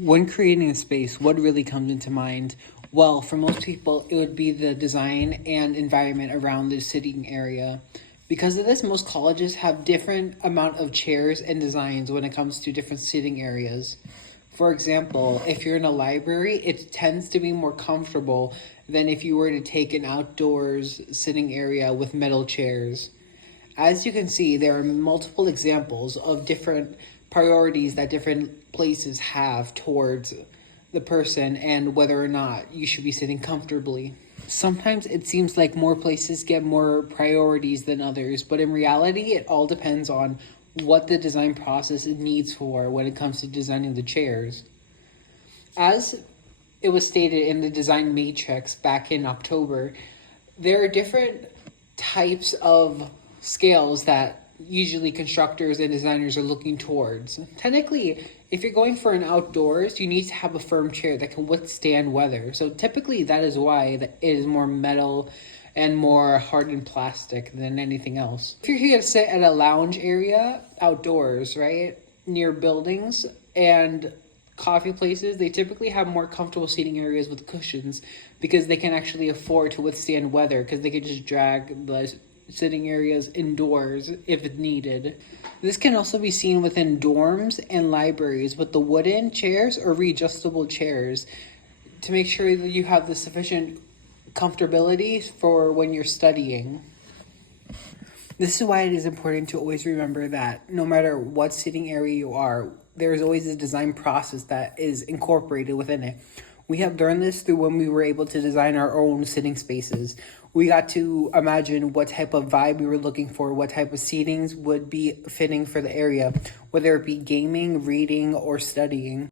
When creating a space, what really comes into mind? Well, for most people, it would be the design and environment around the sitting area. Because of this, most colleges have different amount of chairs and designs when it comes to different sitting areas. For example, if you're in a library, it tends to be more comfortable than if you were to take an outdoors sitting area with metal chairs. As you can see, there are multiple examples of different priorities that different places have towards the person and whether or not you should be sitting comfortably. Sometimes it seems like more places get more priorities than others, but in reality, it all depends on what the design process needs for when it comes to designing the chairs. As it was stated in the design matrix back in October, there are different types of scales that usually constructors and designers are looking towards. Technically, if you're going for an outdoors, you need to have a firm chair that can withstand weather. So typically that is why it is more metal and more hardened plastic than anything else. If you're here to sit at a lounge area outdoors, right, near buildings and coffee places, they typically have more comfortable seating areas with cushions because they can actually afford to withstand weather because they can just drag the sitting areas indoors if needed. This can also be seen within dorms and libraries with the wooden chairs or readjustable chairs to make sure that you have the sufficient comfortability for when you're studying. This is why it is important to always remember that no matter what sitting area you are, there is always a design process that is incorporated within it. We have learned this through when we were able to design our own sitting spaces. We got to imagine what type of vibe we were looking for, what type of seatings would be fitting for the area, whether it be gaming, reading, or studying.